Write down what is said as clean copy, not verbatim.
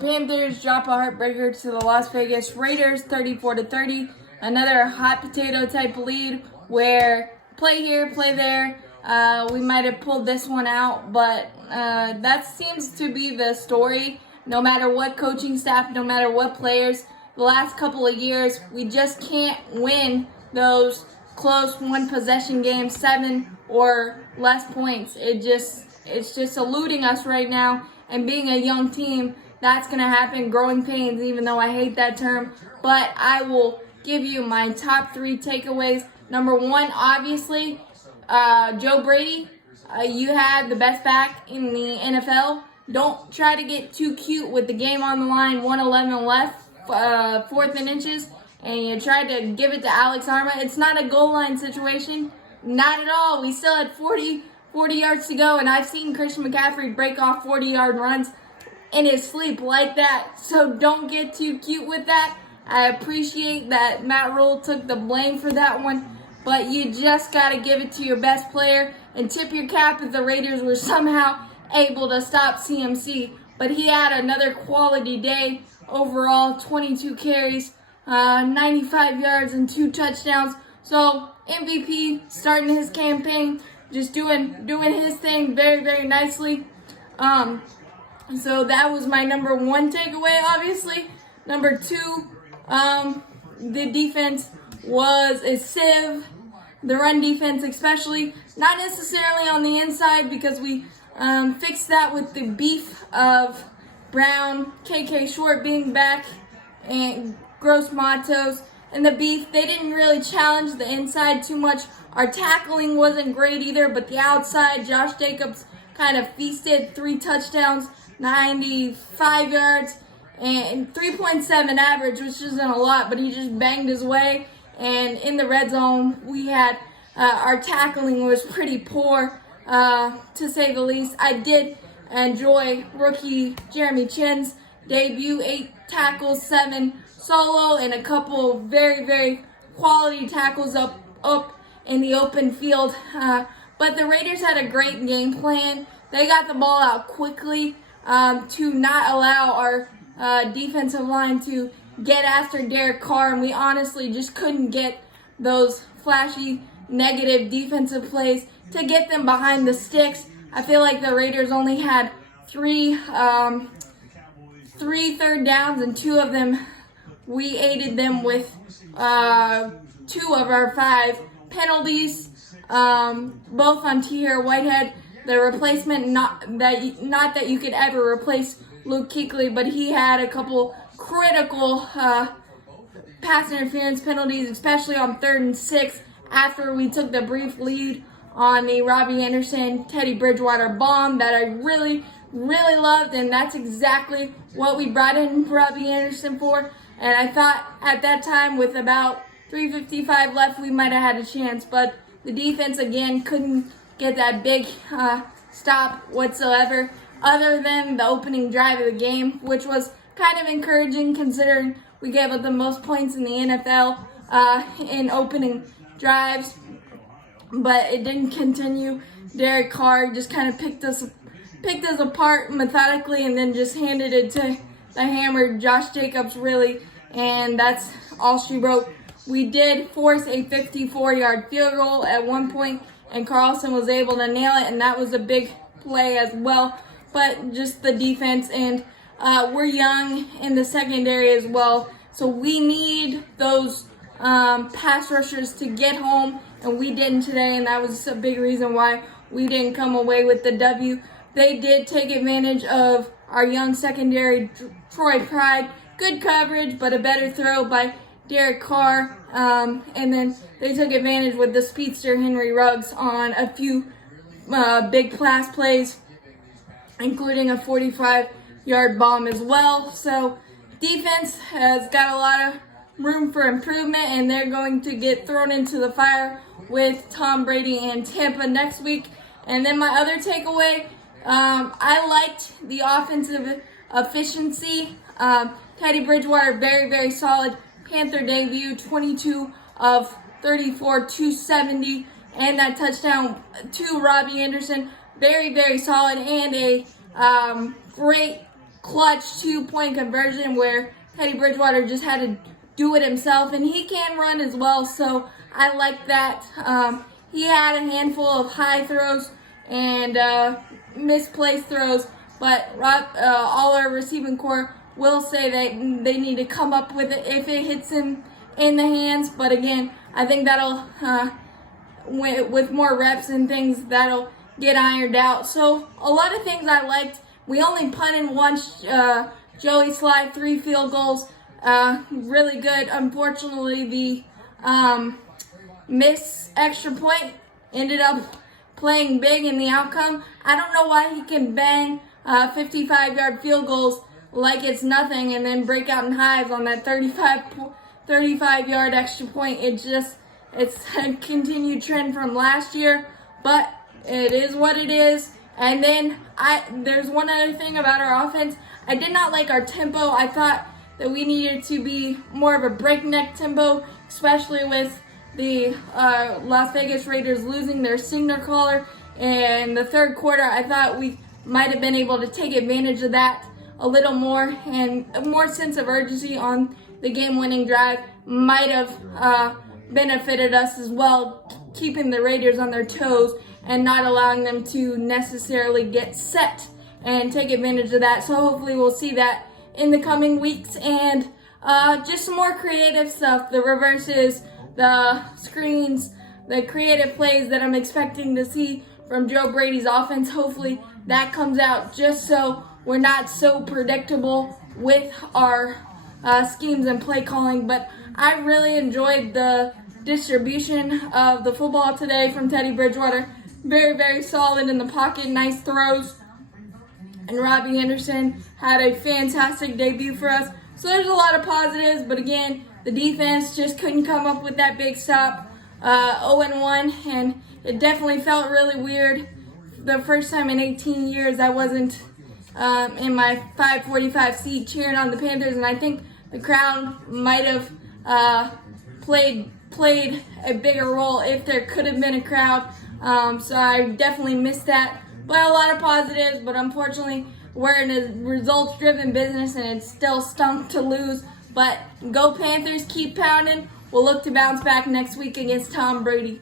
Panthers drop a heartbreaker to the Las Vegas Raiders 34-30. Another hot potato type lead where play here, play there. We might have pulled this one out, but that seems to be the story. No matter what coaching staff, no matter what players, the last couple of years, we just can't win those close one possession games, 7 or less points. It's just eluding us right now. And being a young team, that's going to happen. Growing pains, even though I hate that term. But I will give you my top 3 takeaways. Number 1, obviously, Joe Brady. You had the best back in the NFL. Don't try to get too cute with the game on the line, 1:11 left, 4th and inches, and you tried to give it to Alex Arma. It's not a goal line situation. Not at all. We still had 40 yards to go, and I've seen Christian McCaffrey break off 40-yard runs in his sleep like that. So don't get too cute with that. I appreciate that Matt Rule took the blame for that one, but you just got to give it to your best player and tip your cap if the Raiders were somehow able to stop CMC. But he had another quality day overall, 22 carries, 95 yards, and 2 touchdowns. So MVP starting his campaign, just doing his thing very, very nicely. So that was my number 1 takeaway, obviously. Number 2, the defense was a sieve. The run defense especially. Not necessarily on the inside because we fixed that with the beef of Brown, KK Short being back, and Gross Matos. And the beef, they didn't really challenge the inside too much. Our tackling wasn't great either, but the outside, Josh Jacobs kind of feasted, 3 touchdowns, 95 yards, and 3.7 average, which isn't a lot, but he just banged his way. And in the red zone, we had our tackling was pretty poor, to say the least. I did enjoy rookie Jeremy Chin's debut, 8 tackles, 7 solo, and a couple very, very quality tackles up in the open field. But the Raiders had a great game plan. They got the ball out quickly to not allow our defensive line to get after Derek Carr, and we honestly just couldn't get those flashy negative defensive plays to get them behind the sticks. I feel like the Raiders only had 3 third downs, and 2 of them we aided them with 2 of our 5 penalties, both on Tahir Whitehead, the replacement. Not that you could ever replace Luke Kuechly, but he had a couple critical pass interference penalties, especially on 3rd and 6 after we took the brief lead on the Robbie Anderson, Teddy Bridgewater bomb that I really, really loved, and that's exactly what we brought in Robbie Anderson for. And I thought at that time, with about 3:55 left, we might have had a chance, but the defense again couldn't get that big stop whatsoever, other than the opening drive of the game, which was kind of encouraging considering we gave up the most points in the NFL in opening drives. But it didn't continue. Derek Carr just kind of picked us apart methodically and then just handed it to the hammered Josh Jacobs, really, and that's all she wrote. We did force a 54-yard field goal at one point, and Carlson was able to nail it, and that was a big play as well. But just the defense, and we're young in the secondary as well, so we need those pass rushers to get home, and we didn't today, and that was a big reason why we didn't come away with the W. They did take advantage of our young secondary, Troy Pride. Good coverage, but a better throw by Derek Carr. And then they took advantage with the speedster Henry Ruggs on a few big pass plays, including a 45-yard bomb as well. So defense has got a lot of room for improvement, and they're going to get thrown into the fire with Tom Brady and Tampa next week. And then my other takeaway, I liked the offensive efficiency. Teddy Bridgewater, very, very solid Panther debut, 22 of 34, 270, and that touchdown to Robbie Anderson, very, very solid, and a great clutch 2-point conversion where Teddy Bridgewater just had to do it himself, and he can run as well, so I like that. He had a handful of high throws and misplaced throws, but all our receiving core will say that they need to come up with it if it hits him in the hands. But again, I think that'll, with more reps and things, that'll get ironed out. So a lot of things I liked. We only punted once. Joey Sly, 3 field goals. Really good. Unfortunately, the miss extra point ended up playing big in the outcome. I don't know why he can bang 55-yard field goals like it's nothing and then break out in hives on that 35-yard extra point. It's a continued trend from last year, but it is what it is. And then there's one other thing about our offense. I did not like our tempo. I thought that we needed to be more of a breakneck tempo, especially with the Las Vegas Raiders losing their signal caller in the third quarter. I thought we might have been able to take advantage of that a little more, and a more sense of urgency on the game-winning drive might have benefited us as well, keeping the Raiders on their toes and not allowing them to necessarily get set and take advantage of that. So hopefully we'll see that in the coming weeks, and just some more creative stuff, the reverses, the screens, the creative plays that I'm expecting to see from Joe Brady's offense. Hopefully that comes out, just so we're not so predictable with our schemes and play calling. But I really enjoyed the distribution of the football today from Teddy Bridgewater. Very, very solid in the pocket, nice throws. And Robbie Anderson had a fantastic debut for us. So there's a lot of positives, but again, the defense just couldn't come up with that big stop. 0-1, and it definitely felt really weird. The first time in 18 years I wasn't in my 545 seat cheering on the Panthers, and I think the crowd might have played a bigger role if there could have been a crowd. So I definitely missed that. But a lot of positives, but unfortunately we're in a results-driven business and it still stunk to lose. But go Panthers, keep pounding. We'll look to bounce back next week against Tom Brady.